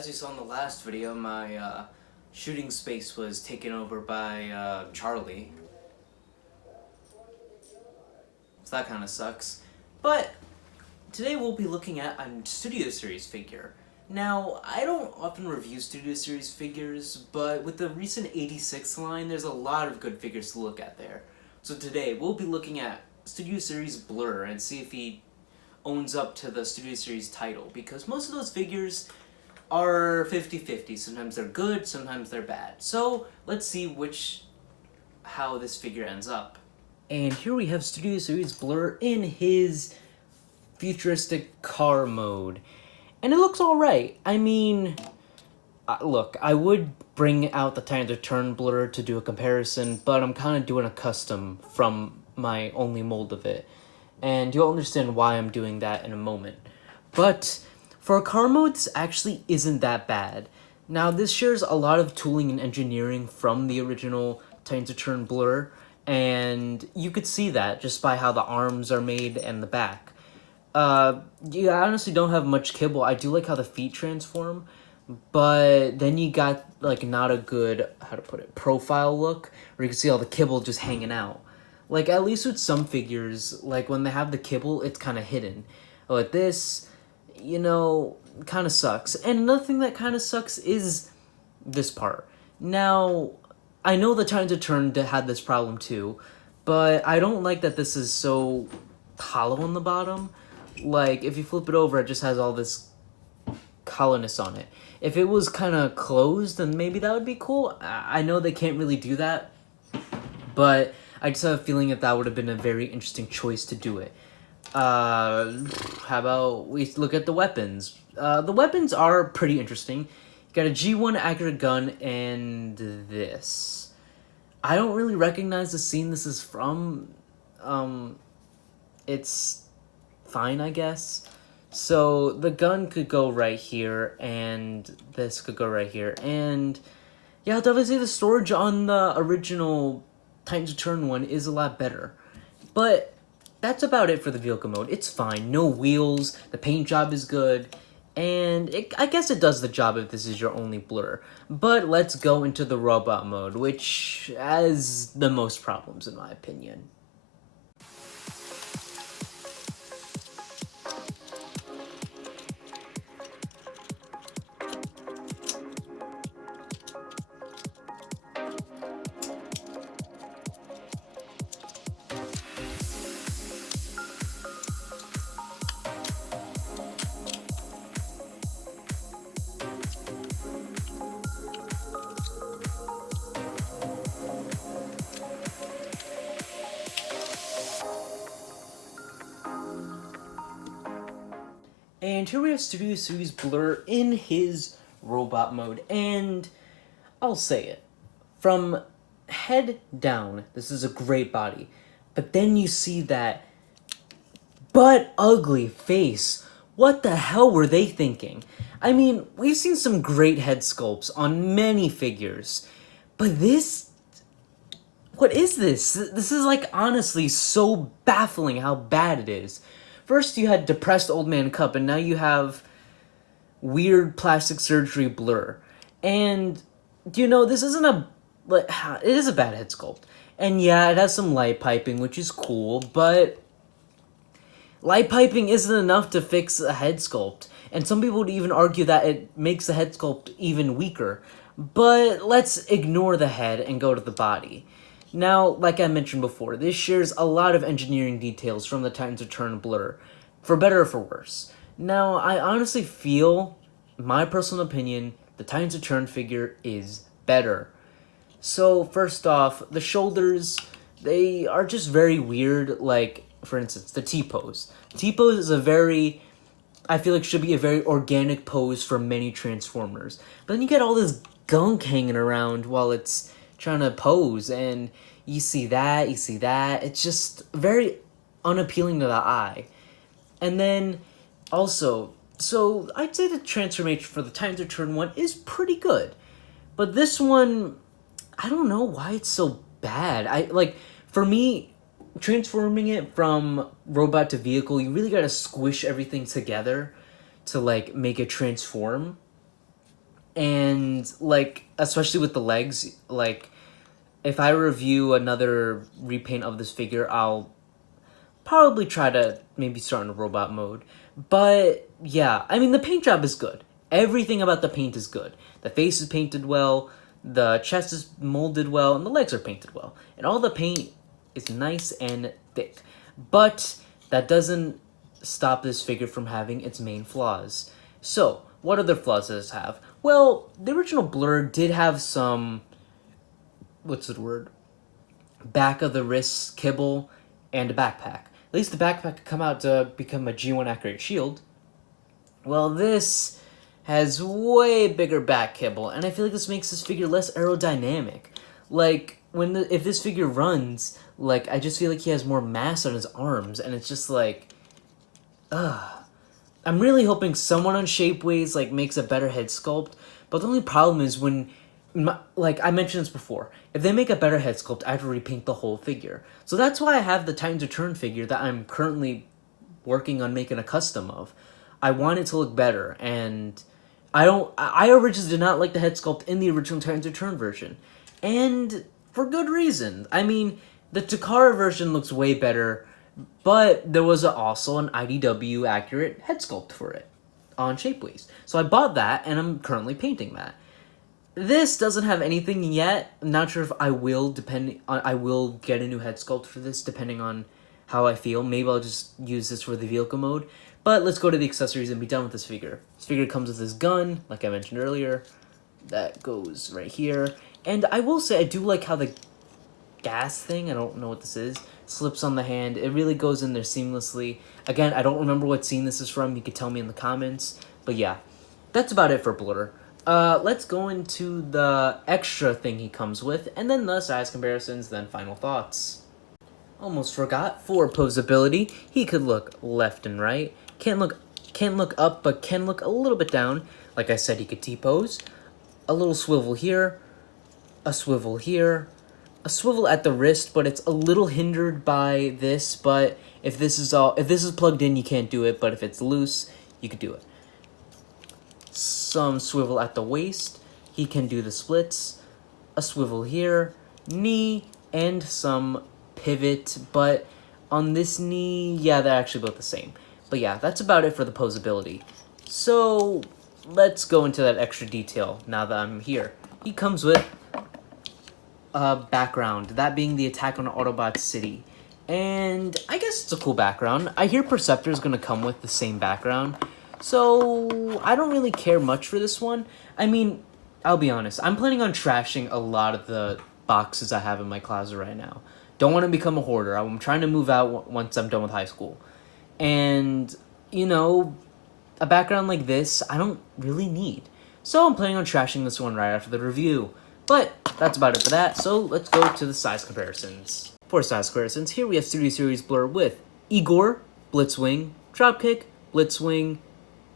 as you saw in the last video, my shooting space was taken over by Charlie. So that kind of sucks. But today we'll be looking at a Studio Series figure. Now, I don't often review Studio Series figures, but with the recent 86 line, there's a lot of good figures to look at there. So today, we'll be looking at Studio Series Blurr and see if he owns up to the Studio Series title, because most of those figures are 50-50. Sometimes they're good, sometimes they're bad. So, let's see how this figure ends up. And here we have Studio Series Blurr in his futuristic car mode. And it looks alright. I mean, look, I would bring out the Time to Turn Blurr to do a comparison, but I'm kind of doing a custom from my only mold of it. And you'll understand why I'm doing that in a moment. But for a car mode, this actually isn't that bad. Now, this shares a lot of tooling and engineering from the original Time to Turn Blurr, and you could see that just by how the arms are made and the back. Yeah, I honestly don't have much kibble. I do like how the feet transform, but then you got, like, not a good, how to put it, profile look, where you can see all the kibble just hanging out. Like, at least with some figures, like, when they have the kibble, it's kind of hidden. Like this, you know, kind of sucks. And another thing that kind of sucks is this part. Now, I know the Time to Turn had this problem too, but I don't like that this is so hollow on the bottom. Like, if you flip it over, it just has all this hollowness on it. If it was kind of closed, then maybe that would be cool. I know they can't really do that, but I just have a feeling that would have been a very interesting choice to do it. How about we look at the weapons? The weapons are pretty interesting. You got a G1 accurate gun and this. I don't really recognize the scene this is from. It's fine, I guess. So the gun could go right here, and this could go right here. And yeah, I'll definitely say the storage on the original Time to Turn one is a lot better. But that's about it for the vehicle mode. It's fine. No wheels. The paint job is good. And I guess it does the job if this is your only Blurr. But let's go into the robot mode, which has the most problems in my opinion. And here we have Studio Series Blurr in his robot mode, and I'll say it. From head down, this is a great body. But then you see that butt ugly face. What the hell were they thinking? I mean, we've seen some great head sculpts on many figures, but this... what is this? This is, like, honestly so baffling how bad it is. First you had depressed old man Cup, and now you have weird plastic surgery Blurr. And, you know, this isn't a... it is a bad head sculpt. And yeah, it has some light piping, which is cool, but light piping isn't enough to fix a head sculpt. And some people would even argue that it makes the head sculpt even weaker. But let's ignore the head and go to the body. Now, like I mentioned before, this shares a lot of engineering details from the Time to Turn Blurr, for better or for worse. Now, I honestly feel, my personal opinion, the Time to Turn figure is better. So, first off, the shoulders, they are just very weird, like, for instance, the T-pose. T-pose is a very, I feel like should be a very organic pose for many Transformers. But then you get all this gunk hanging around while it's trying to pose, and you see that, it's just very unappealing to the eye. And then, also, so I'd say the transformation for the Time to Turn one is pretty good. But this one, I don't know why it's so bad. For me, transforming it from robot to vehicle, you really gotta squish everything together to, like, make it transform. And, like, especially with the legs, like, if I review another repaint of this figure, I'll probably try to maybe start in robot mode. But, yeah, I mean, the paint job is good. Everything about the paint is good. The face is painted well, the chest is molded well, and the legs are painted well. And all the paint is nice and thick. But that doesn't stop this figure from having its main flaws. So, what other flaws does it have? Well, the original Blurr did have some, what's the word? Back of the wrist kibble and a backpack. At least the backpack could come out to become a G1 accurate shield. Well, this has way bigger back kibble, and I feel like this makes this figure less aerodynamic. Like, if this figure runs, like, I just feel like he has more mass on his arms, and it's just like, I'm really hoping someone on Shapeways, like, makes a better head sculpt, but the only problem is when, like, I mentioned this before, if they make a better head sculpt, I have to repaint the whole figure. So that's why I have the Titans Return figure that I'm currently working on making a custom of. I want it to look better, and I originally did not like the head sculpt in the original Titans Return version, and for good reason. I mean, the Takara version looks way better, but there was also an IDW accurate head sculpt for it on Shapeways. So I bought that, and I'm currently painting that. This doesn't have anything yet. I'm not sure if I will, I will get a new head sculpt for this, depending on how I feel. Maybe I'll just use this for the vehicle mode. But let's go to the accessories and be done with this figure. This figure comes with this gun, like I mentioned earlier. That goes right here. And I will say, I do like how the gas thing, I don't know what this is, slips on the hand. It really goes in there seamlessly. Again, I don't remember what scene this is from. You could tell me in the comments. But yeah, that's about it for Blurr. Let's go into the extra thing he comes with, and then the size comparisons, then final thoughts. Almost forgot, for posability, he could look left and right. Can't look up, but can look a little bit down. Like I said, he could T-pose. A little swivel here, a swivel here, a swivel at the wrist, but it's a little hindered by this. But if this is plugged in, you can't do it. But if it's loose, you could do it. Some swivel at the waist. He can do the splits. A swivel here, knee, and some pivot. But on this knee, yeah, they're actually both the same. But yeah, that's about it for the posability. So let's go into that extra detail now that I'm here. He comes with a background, that being the Attack on Autobots City. And I guess it's a cool background. I hear Perceptor is going to come with the same background. So I don't really care much for this one. I mean, I'll be honest. I'm planning on trashing a lot of the boxes I have in my closet right now. Don't want to become a hoarder. I'm trying to move out once I'm done with high school. And, you know, a background like this, I don't really need. So I'm planning on trashing this one right after the review. But that's about it for that, so let's go to the size comparisons. For size comparisons, here we have Studio Series Blurr with Igor, Blitzwing, Dropkick, Blitzwing,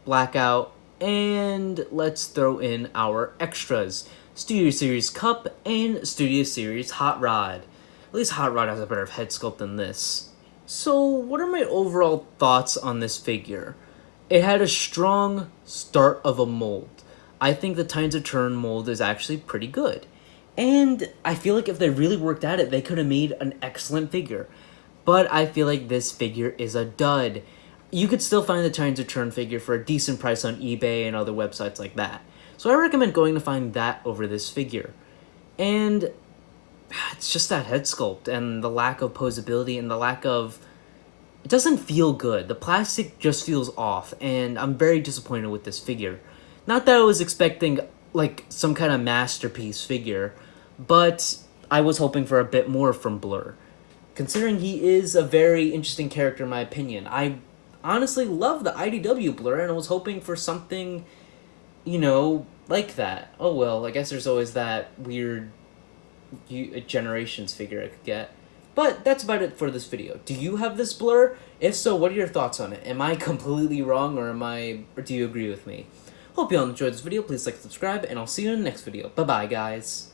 Blackout, and let's throw in our extras. Studio Series Cup and Studio Series Hot Rod. At least Hot Rod has a better head sculpt than this. So, what are my overall thoughts on this figure? It had a strong start of a mold. I think the Titans Return mold is actually pretty good. And I feel like if they really worked at it, they could have made an excellent figure. But I feel like this figure is a dud. You could still find the Titans Return figure for a decent price on eBay and other websites like that. So I recommend going to find that over this figure. And it's just that head sculpt and the lack of posability and the lack of... It doesn't feel good. The plastic just feels off, and I'm very disappointed with this figure. Not that I was expecting, like, some kind of masterpiece figure, but I was hoping for a bit more from Blurr. Considering he is a very interesting character in my opinion. I honestly love the IDW Blurr, and I was hoping for something, you know, like that. Oh well, I guess there's always that weird Generations figure I could get. But that's about it for this video. Do you have this Blurr? If so, what are your thoughts on it? Am I completely wrong, or do you agree with me? Hope you all enjoyed this video. Please like, subscribe, and I'll see you in the next video. Bye-bye, guys.